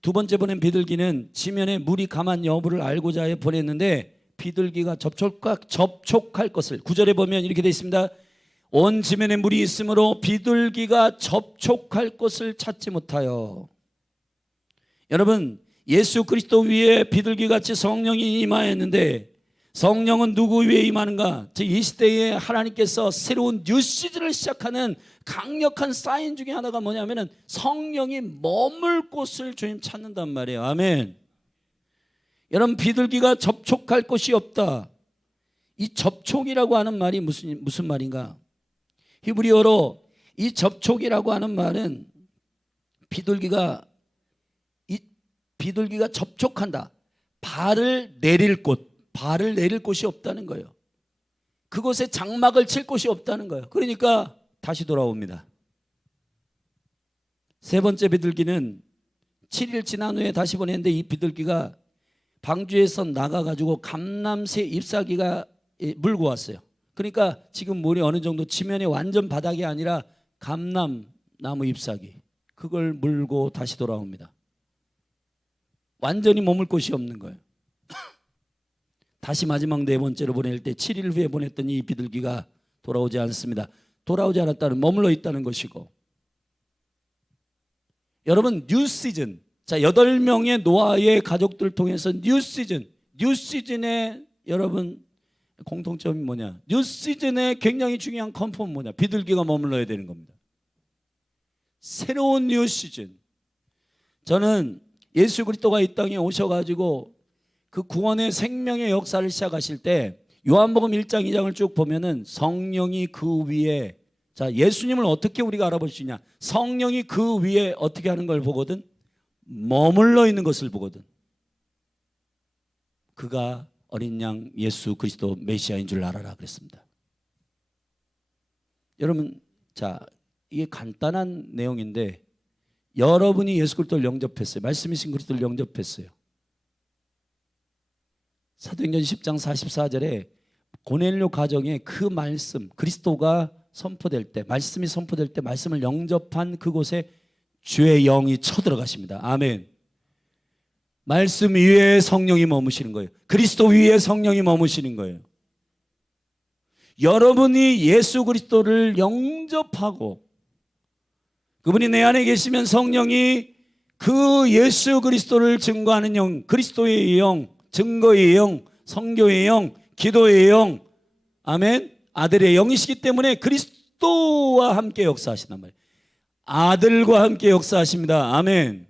두 번째 보낸 비둘기는 지면에 물이 감한 여부를 알고자 해 보냈는데 비둘기가 접촉할 것을 9절에 보면 이렇게 되어 있습니다. 온 지면에 물이 있으므로 비둘기가 접촉할 것을 찾지 못하여. 여러분, 예수 그리스도 위에 비둘기같이 성령이 임하였는데 성령은 누구 위에 임하는가? 이 시대에 하나님께서 새로운 뉴 시즌을 시작하는 강력한 사인 중에 하나가 뭐냐면은 성령이 머물 곳을 주님 찾는단 말이에요. 아멘. 여러분, 비둘기가 접촉할 곳이 없다. 이 접촉이라고 하는 말이 무슨 말인가? 히브리어로 이 접촉이라고 하는 말은 비둘기가 접촉한다. 발을 내릴 곳이 없다는 거예요. 그곳에 장막을 칠 곳이 없다는 거예요. 그러니까 다시 돌아옵니다. 세 번째 비둘기는 7일 지난 후에 다시 보냈는데 이 비둘기가 방주에서 나가가지고 감람새 잎사귀가 물고 왔어요. 그러니까 지금 물이 어느 정도 지면에 완전 바닥이 아니라 감람나무 잎사귀, 그걸 물고 다시 돌아옵니다. 완전히 머물 곳이 없는 거예요. 다시 마지막 네 번째로 보낼 때 7일 후에 보냈더니 이 비둘기가 돌아오지 않습니다. 돌아오지 않았다는, 머물러 있다는 것이고. 여러분, 뉴 시즌, 자, 8명의 노아의 가족들 통해서 뉴 시즌에 여러분 공통점이 뭐냐? 뉴 시즌에 굉장히 중요한 컨펌은 뭐냐? 비둘기가 머물러야 되는 겁니다. 새로운 뉴 시즌. 저는 예수 그리스도가 이 땅에 오셔가지고 그 구원의 생명의 역사를 시작하실 때 요한복음 1장 2장을 쭉 보면은 성령이 그 위에, 자, 예수님을 어떻게 우리가 알아볼 수 있냐? 성령이 그 위에 어떻게 하는 걸 보거든? 머물러 있는 것을 보거든. 그가 어린 양 예수 그리스도 메시아인 줄 알아라 그랬습니다. 여러분, 자, 이게 간단한 내용인데 여러분이 예수 그리스도를 영접했어요. 말씀이신 그리스도를 영접했어요. 사도행전 10장 44절에 고넬료 가정에 그 말씀, 그리스도가 선포될 때, 말씀이 선포될 때 말씀을 영접한 그곳에 주의 영이 쳐들어가십니다. 아멘. 말씀 위에 성령이 머무시는 거예요. 그리스도 위에 성령이 머무시는 거예요. 여러분이 예수 그리스도를 영접하고 그분이 내 안에 계시면 성령이 그 예수 그리스도를 증거하는 영, 그리스도의 영, 증거의 영, 성교의 영, 기도의 영, 아멘, 아들의 영이시기 때문에 그리스도와 함께 역사하신단 말이에요. 아들과 함께 역사하십니다. 아멘.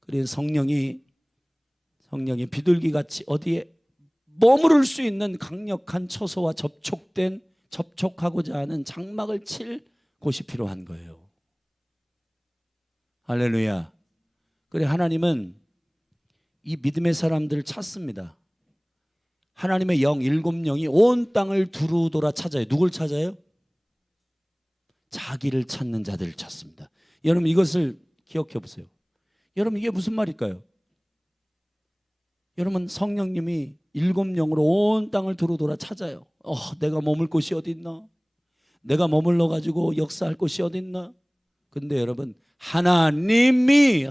그래서 성령이 비둘기같이 어디에 머무를 수 있는 강력한 처소와 접촉하고자 하는 장막을 칠 곳이 필요한 거예요. 할렐루야. 그래, 하나님은 이 믿음의 사람들을 찾습니다. 하나님의 영, 7영이 온 땅을 두루 돌아 찾아요. 누굴 찾아요? 자기를 찾는 자들을 찾습니다. 여러분, 이것을 기억해 보세요. 여러분, 이게 무슨 말일까요? 여러분, 성령님이 7영으로 온 땅을 두루 돌아 찾아요. 내가 머물 곳이 어디 있나? 내가 머물러 가지고 역사할 곳이 어디 있나? 근데 여러분, 하나님을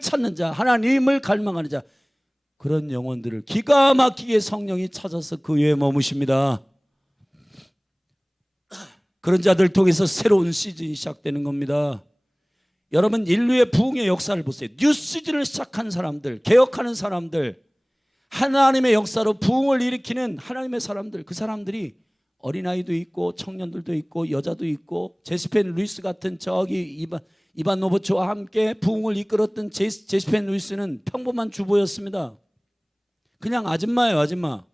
찾는 자, 하나님을 갈망하는 자, 그런 영혼들을 기가 막히게 성령이 찾아서 그 위에 머무십니다. 그런 자들 통해서 새로운 시즌이 시작되는 겁니다. 여러분, 인류의 부흥의 역사를 보세요. 뉴 시즌을 시작한 사람들, 개혁하는 사람들, 하나님의 역사로 부흥을 일으키는 하나님의 사람들, 그 사람들이 어린아이도 있고 청년들도 있고 여자도 있고, 제스펜 루이스 같은 저기 이반 노보츠와 함께 부흥을 이끌었던 제스펜 루이스는 평범한 주부였습니다. 그냥 아줌마예요, 아줌마.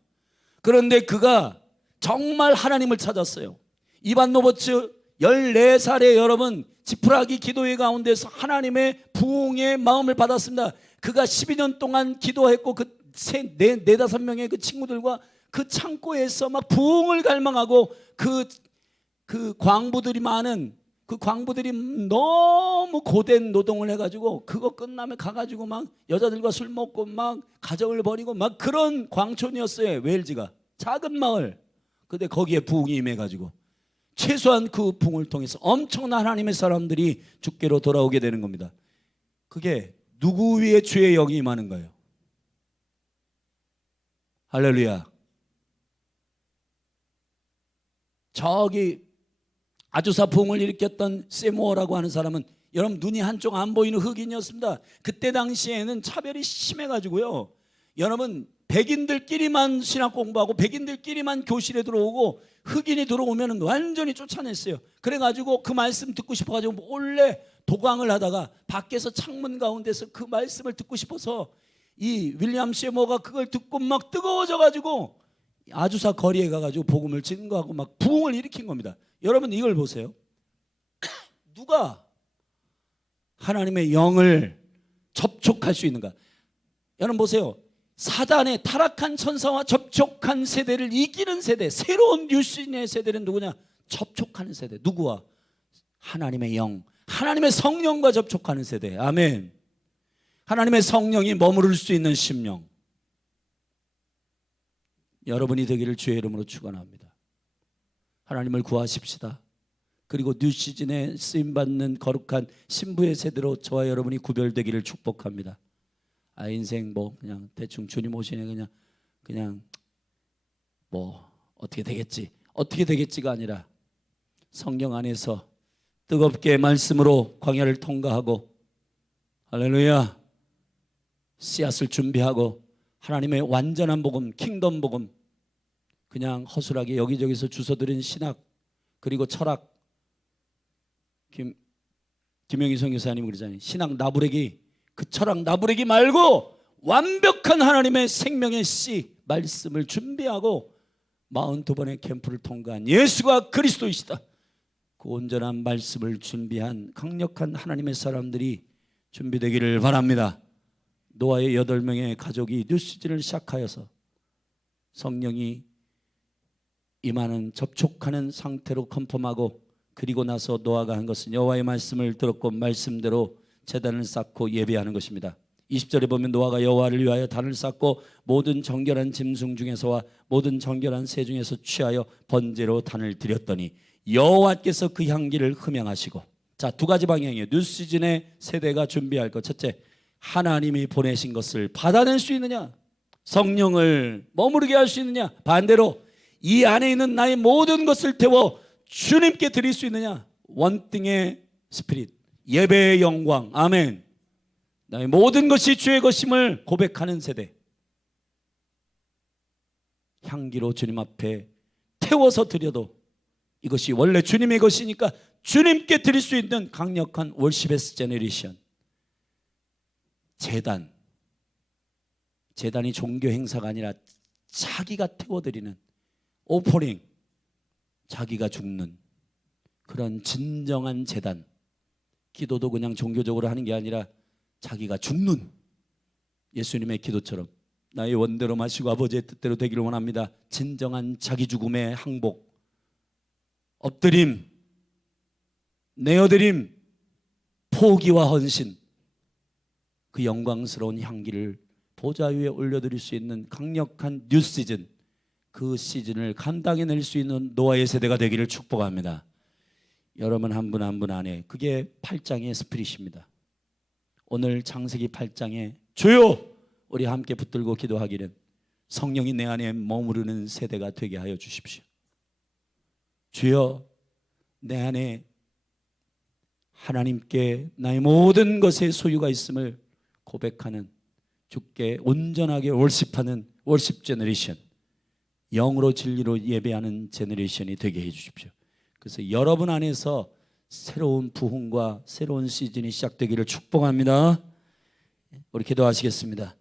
그런데 그가 정말 하나님을 찾았어요. 이반 노보츠 14살에 여러분 지푸라기 기도회 가운데서 하나님의 부흥의 마음을 받았습니다. 그가 12년 동안 기도했고 그 4-5명의 그 친구들과 그 창고에서 막 부흥을 갈망하고 그 광부들이 많은 그 광부들이 너무 고된 노동을 해가지고 그거 끝나면 가가지고 막 여자들과 술 먹고 막 가정을 벌이고 막 그런 광촌이었어요. 웨일즈가 작은 마을. 근데 거기에 부흥이 임해가지고 최소한 그 부흥을 통해서 엄청난 하나님의 사람들이 주께로 돌아오게 되는 겁니다. 그게 누구 위에 주의 영이 임하는 거예요? 할렐루야. 저기 아주사 부흥을 일으켰던 세무어라고 하는 사람은 여러분 눈이 한쪽 안 보이는 흑인이었습니다. 그때 당시에는 차별이 심해가지고요, 여러분 백인들끼리만 신학 공부하고 백인들끼리만 교실에 들어오고 흑인이 들어오면 완전히 쫓아냈어요. 그래가지고 그 말씀 듣고 싶어가지고 몰래 도광을 하다가 밖에서 창문 가운데서 그 말씀을 듣고 싶어서 이 윌리엄 세무어가 그걸 듣고 막 뜨거워져가지고 아주사 거리에 가가지고 복음을 증거하고 막 부흥을 일으킨 겁니다. 여러분, 이걸 보세요. 누가 하나님의 영을 접촉할 수 있는가? 여러분 보세요. 사단의 타락한 천사와 접촉한 세대를 이기는 세대, 새로운 뉴신의 세대는 누구냐? 접촉하는 세대. 누구와? 하나님의 영, 하나님의 성령과 접촉하는 세대. 아멘. 하나님의 성령이 머무를 수 있는 심령, 여러분이 되기를 주의 이름으로 축원합니다. 하나님을 구하십시다. 그리고 뉴 시즌에 쓰임받는 거룩한 신부의 세대로 저와 여러분이 구별되기를 축복합니다. 인생 뭐 그냥 대충 주님 오시네 그냥 뭐 어떻게 되겠지가 아니라 성령 안에서 뜨겁게 말씀으로 광야를 통과하고, 할렐루야. 씨앗을 준비하고 하나님의 완전한 복음, 킹덤 복음, 그냥 허술하게 여기저기서 주워들인 신학 그리고 철학, 김영희 선교사님 그러잖아요. 신학 나부레기, 그 철학 나부레기 말고 완벽한 하나님의 생명의 씨 말씀을 준비하고 42번의 캠프를 통과한 예수가 그리스도이시다, 그 온전한 말씀을 준비한 강력한 하나님의 사람들이 준비되기를 바랍니다. 노아의 8명의 가족이 뉴시즌을 시작하여서 성령이 임하는 접촉하는 상태로 컨펌하고, 그리고 나서 노아가 한 것은 여호와의 말씀을 들었고 말씀대로 제단을 쌓고 예배하는 것입니다. 20절에 보면 노아가 여호와를 위하여 단을 쌓고 모든 정결한 짐승 중에서와 모든 정결한 새 중에서 취하여 번제로 단을 드렸더니 여호와께서 그 향기를 흠양하시고. 자, 두 가지 방향이에요. 뉴시즌의 세대가 준비할 것. 첫째, 하나님이 보내신 것을 받아낼 수 있느냐, 성령을 머무르게 할 수 있느냐, 반대로 이 안에 있는 나의 모든 것을 태워 주님께 드릴 수 있느냐. 원띵의 스피릿, 예배의 영광, 아멘. 나의 모든 것이 주의 것임을 고백하는 세대, 향기로 주님 앞에 태워서 드려도 이것이 원래 주님의 것이니까 주님께 드릴 수 있는 강력한 월시베스 제너레이션. 제단이 종교 행사가 아니라 자기가 태워드리는 오퍼링, 자기가 죽는 그런 진정한 제단. 기도도 그냥 종교적으로 하는 게 아니라 자기가 죽는 예수님의 기도처럼 나의 원대로 마시고 아버지의 뜻대로 되기를 원합니다. 진정한 자기 죽음의 항복, 엎드림, 내어드림, 포기와 헌신, 그 영광스러운 향기를 보좌 위에 올려드릴 수 있는 강력한 뉴 시즌, 그 시즌을 감당해낼 수 있는 노아의 세대가 되기를 축복합니다. 여러분 한 분 한 분 안에 그게 8장의 스피릿입니다. 오늘 창세기 8장에 주여 우리 함께 붙들고 기도하기를 성령이 내 안에 머무르는 세대가 되게 하여 주십시오. 주여 내 안에 하나님께 나의 모든 것의 소유가 있음을 고백하는, 주께 온전하게 월십하는 월십 제너레이션, 영으로 진리로 예배하는 제너레이션이 되게 해 주십시오. 그래서 여러분 안에서 새로운 부흥과 새로운 시즌이 시작되기를 축복합니다. 우리 기도하시겠습니다.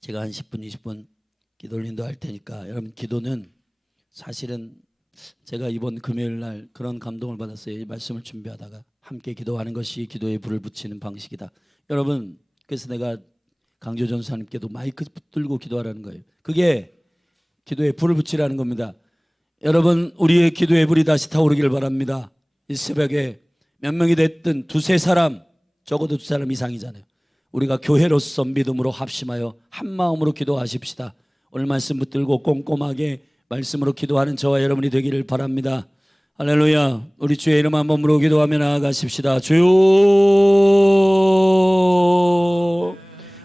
제가 한 10분 20분 기도 인도할 테니까 여러분, 기도는 사실은 제가 이번 금요일 날 그런 감동을 받았어요. 이 말씀을 준비하다가 함께 기도하는 것이 기도에 불을 붙이는 방식이다. 여러분, 그래서 내가 강조 전사님께도 마이크 붙들고 기도하라는 거예요. 그게 기도에 불을 붙이라는 겁니다. 여러분, 우리의 기도의 불이 다시 타오르길 바랍니다. 이 새벽에 몇 명이 됐든 두세 사람, 적어도 두 사람 이상이잖아요. 우리가 교회로서 믿음으로 합심하여 한 마음으로 기도하십시다. 오늘 말씀 붙들고 꼼꼼하게 말씀으로 기도하는 저와 여러분이 되기를 바랍니다. 할렐루야. 우리 주의 이름 한 번으로 기도하며 나아가십시다. 주여,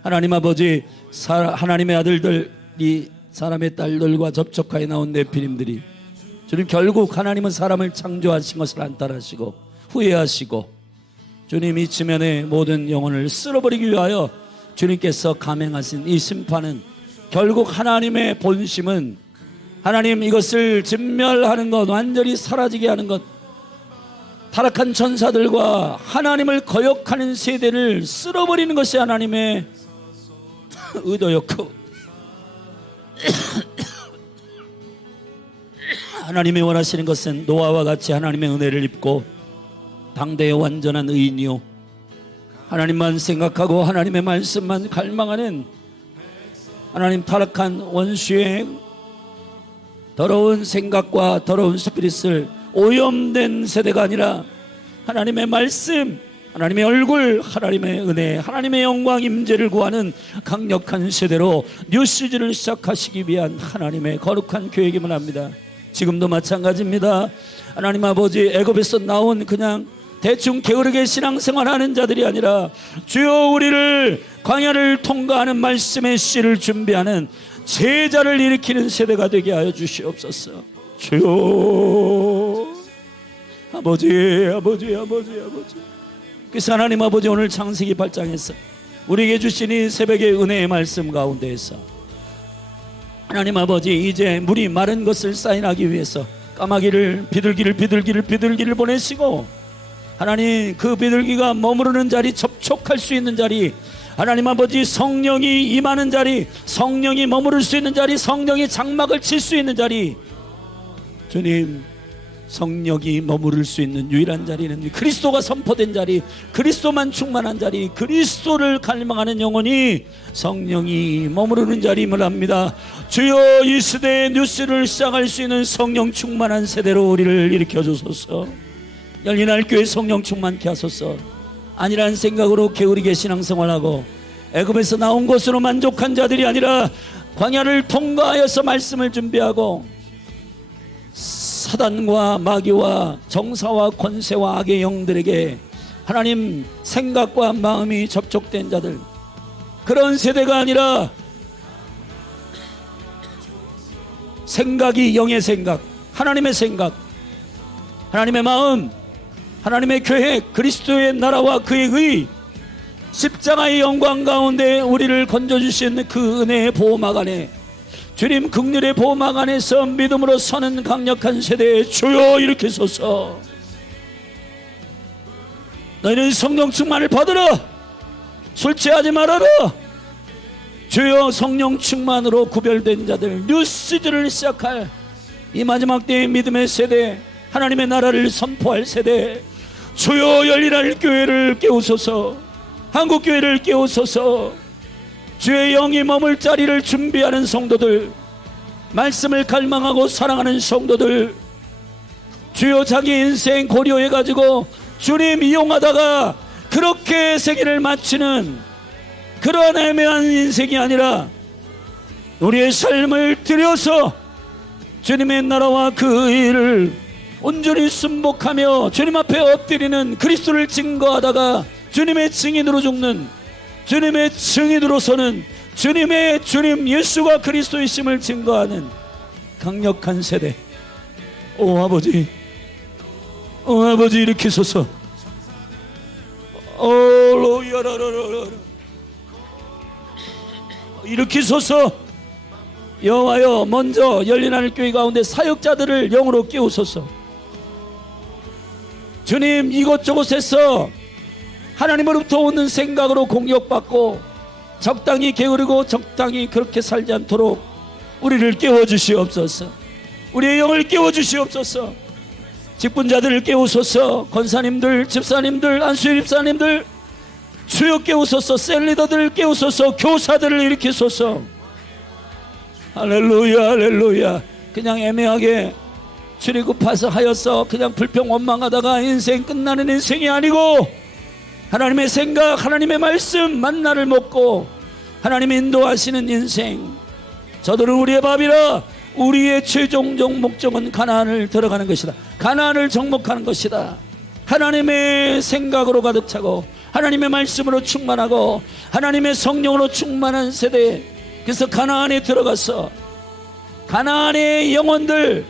하나님 아버지, 하나님의 아들들이 사람의 딸들과 접촉하여 나온 네피림들이, 주님, 결국 하나님은 사람을 창조하신 것을 안탈하시고 후회하시고 주님 이 지면의 모든 영혼을 쓸어버리기 위하여 주님께서 감행하신 이 심판은 결국 하나님의 본심은 하나님 이것을 진멸하는 것, 완전히 사라지게 하는 것, 타락한 천사들과 하나님을 거역하는 세대를 쓸어버리는 것이 하나님의 의도였고 하나님이 원하시는 것은 노아와 같이 하나님의 은혜를 입고 당대의 완전한 의인이요 하나님만 생각하고 하나님의 말씀만 갈망하는 하나님 타락한 원수의 더러운 생각과 더러운 스피릿을 오염된 세대가 아니라 하나님의 말씀, 하나님의 얼굴, 하나님의 은혜, 하나님의 영광 임재를 구하는 강력한 세대로 뉴 시즌을 시작하시기 위한 하나님의 거룩한 계획임을 합니다. 지금도 마찬가지입니다. 하나님 아버지, 애굽에서 나온 그냥 대충 게으르게 신앙생활하는 자들이 아니라 주여 우리를 광야를 통과하는 말씀의 씨를 준비하는 제자를 일으키는 세대가 되게 하여 주시옵소서. 주여. 아버지. 그래서 하나님 아버지, 오늘 창세기 8장에서 우리에게 주신 이 새벽의 은혜의 말씀 가운데에서 하나님 아버지, 이제 물이 마른 것을 사인하기 위해서 까마귀를, 비둘기를 보내시고, 하나님 그 비둘기가 머무르는 자리, 접촉할 수 있는 자리, 하나님 아버지 성령이 임하는 자리, 성령이 머무를 수 있는 자리, 성령이 장막을 칠 수 있는 자리, 주님, 성령이 머무를 수 있는 유일한 자리는 그리스도가 선포된 자리, 그리스도만 충만한 자리, 그리스도를 갈망하는 영혼이 성령이 머무르는 자리임을 압니다. 주여, 이 시대의 뉴스를 시작할 수 있는 성령 충만한 세대로 우리를 일으켜 주소서. 열린할 교회 성령 충만케 하소서. 아니란 생각으로 게으르게 신앙생활하고 애굽에서 나온 것으로 만족한 자들이 아니라 광야를 통과하여서 말씀을 준비하고 사단과 마귀와 정사와 권세와 악의 영들에게 하나님 생각과 마음이 접촉된 자들, 그런 세대가 아니라 생각이 영의 생각, 하나님의 생각, 하나님의 마음, 하나님의 계획, 그리스도의 나라와 그의 의, 십자가의 영광 가운데 우리를 건져주신 그 은혜의 보호막 안에, 주님 긍휼의 보호막 안에서 믿음으로 서는 강력한 세대에 주여 일으키소서. 너희는 성령 충만을 받으라. 술 취하지 말아라. 주여, 성령 충만으로 구별된 자들, 뉴 시즌을 시작할 이 마지막 때의 믿음의 세대, 하나님의 나라를 선포할 세대, 주여 열린할 교회를 깨우소서. 한국교회를 깨우소서. 주의 영이 머물 자리를 준비하는 성도들, 말씀을 갈망하고 사랑하는 성도들, 주여 자기 인생 고려해가지고 주님 이용하다가 그렇게 세계를 마치는 그런 애매한 인생이 아니라 우리의 삶을 들여서 주님의 나라와 그 의를 온전히 순복하며 주님 앞에 엎드리는 그리스도를 증거하다가 주님의 증인으로 죽는, 주님의 증인으로 서는, 주님 예수가 그리스도이심을 증거하는 강력한 세대. 오 아버지, 일으키소서. 일으키소서. 여호와여, 먼저 열린하늘 교회 가운데 사역자들을 영으로 깨우소서. 주님, 이곳저곳에서 하나님으로부터 오는 생각으로 공격받고 적당히 게으르고 적당히 그렇게 살지 않도록 우리를 깨워주시옵소서. 우리의 영을 깨워주시옵소서. 직분자들을 깨우소서. 권사님들, 집사님들, 안수일 집사님들 주여 깨우소서. 셀리더들을 깨우소서. 교사들을 일으키소서. 할렐루야, 할렐루야. 그냥 애매하게 출애굽해서 하여서 그냥 불평 원망하다가 인생 끝나는 인생이 아니고, 하나님의 생각, 하나님의 말씀, 만나를 먹고 하나님이 인도하시는 인생. 저들은 우리의 밥이라. 우리의 최종적 목적은 가나안을 들어가는 것이다. 가나안을 정복하는 것이다. 하나님의 생각으로 가득 차고 하나님의 말씀으로 충만하고 하나님의 성령으로 충만한 세대. 그래서 가나안에 들어가서 가나안의 영혼들,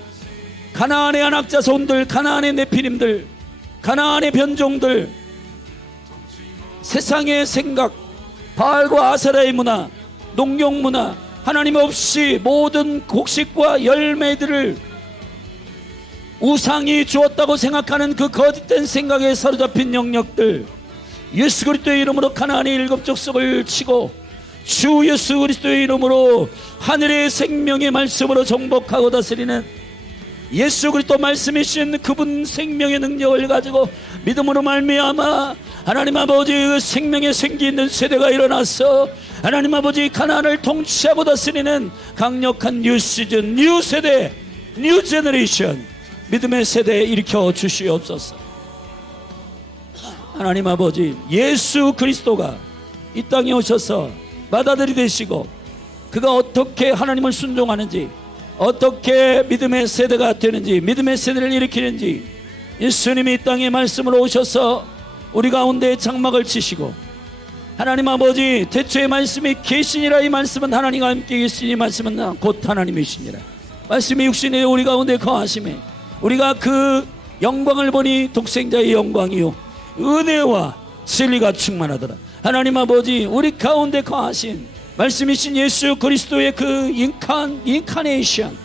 가나안의 안악자손들, 가나안의 네피림들, 가나안의 변종들, 세상의 생각, 바알과 아세라의 문화, 농경 문화, 하나님 없이 모든 곡식과 열매들을 우상이 주었다고 생각하는 그 거짓된 생각에 사로잡힌 영역들, 예수 그리스도의 이름으로 가나안의 일곱 족속을 치고 주 예수 그리스도의 이름으로 하늘의 생명의 말씀으로 정복하고 다스리는 예수 그리스도 말씀이신 그분 생명의 능력을 가지고 믿음으로 말미암아 하나님 아버지 그 생명의 생기 있는 세대가 일어나서 하나님 아버지 가나안을 통치하고 다스리는 강력한 뉴 시즌, 뉴 세대, 뉴 제너레이션 믿음의 세대에 일으켜 주시옵소서. 하나님 아버지, 예수 그리스도가 이 땅에 오셔서 맏아들이 되시고 그가 어떻게 하나님을 순종하는지, 어떻게 믿음의 세대가 되는지, 믿음의 세대를 일으키는지, 예수님이 이 땅에 말씀으로 오셔서 우리 가운데 장막을 치시고 하나님 아버지 태초의 말씀이 계시니라. 이 말씀은 하나님과 함께 계시니 이 말씀은 곧 하나님이시니라. 말씀이 육신에 우리 가운데 거하심에 우리가 그 영광을 보니 독생자의 영광이요 은혜와 진리가 충만하더라. 하나님 아버지, 우리 가운데 거하신 말씀이신 예수 그리스도의 그 인카네이션,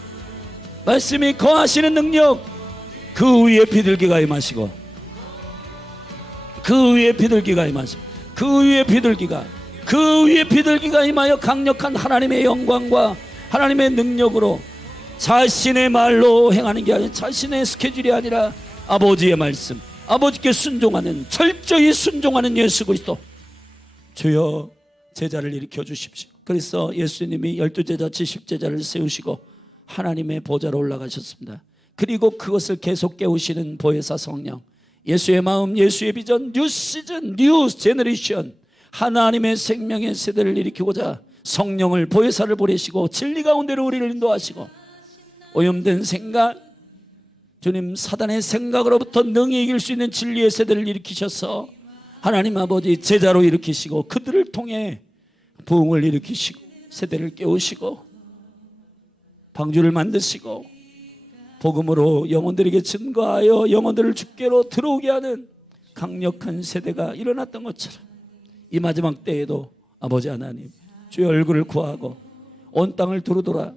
말씀이 거하시는 능력, 그 위에 비둘기가 임하시고, 그 위에 비둘기가 임하시고, 그 위에 비둘기가 임하여 강력한 하나님의 영광과 하나님의 능력으로 자신의 말로 행하는 게 아니라, 자신의 스케줄이 아니라 아버지의 말씀, 아버지께 순종하는, 철저히 순종하는 예수 그리스도. 주여, 제자를 일으켜 주십시오. 그래서 예수님이 12제자 70제자를 세우시고 하나님의 보좌로 올라가셨습니다. 그리고 그것을 계속 깨우시는 보혜사 성령, 예수의 마음, 예수의 비전, 뉴 시즌, 뉴 제너레이션, 하나님의 생명의 세대를 일으키고자 성령을, 보혜사를 보내시고 진리 가운데로 우리를 인도하시고, 오염된 생각, 주님 사단의 생각으로부터 능히 이길 수 있는 진리의 세대를 일으키셔서 하나님 아버지 제자로 일으키시고, 그들을 통해 부흥을 일으키시고 세대를 깨우시고 방주를 만드시고 복음으로 영혼들에게 증거하여 영혼들을 주께로 들어오게 하는 강력한 세대가 일어났던 것처럼 이 마지막 때에도 아버지 하나님, 주의 얼굴을 구하고 온 땅을 두루돌아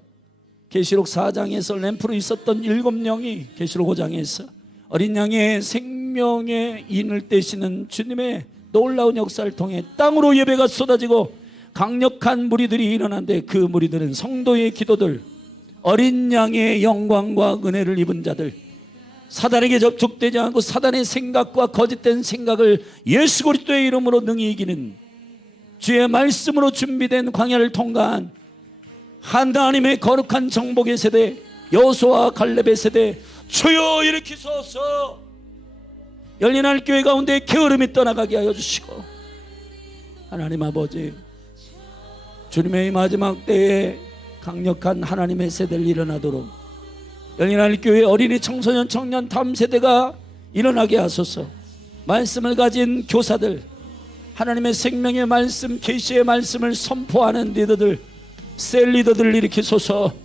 계시록 4장에서 램프로 있었던 7명이 계시록 5장에서 어린 양의 생명의 인을 떼시는 주님의 놀라운 역사를 통해 땅으로 예배가 쏟아지고 강력한 무리들이 일어난데, 그 무리들은 성도의 기도들, 어린 양의 영광과 은혜를 입은 자들, 사단에게 접촉되지 않고 사단의 생각과 거짓된 생각을 예수 그리스도의 이름으로 능히 이기는 주의 말씀으로 준비된 광야를 통과한 하나님의 거룩한 정복의 세대, 여호수아와 갈렙의 세대, 주여 일으키소서. 열린 하늘교회 가운데 게으름이 떠나가게 하여 주시고, 하나님 아버지, 주님의 마지막 때에 강력한 하나님의 세대를 일어나도록 열린 하늘교회 어린이, 청소년, 청년 다음 세대가 일어나게 하소서. 말씀을 가진 교사들, 하나님의 생명의 말씀, 계시의 말씀을 선포하는 리더들, 셀 리더들을 일으키소서.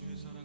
주의 사랑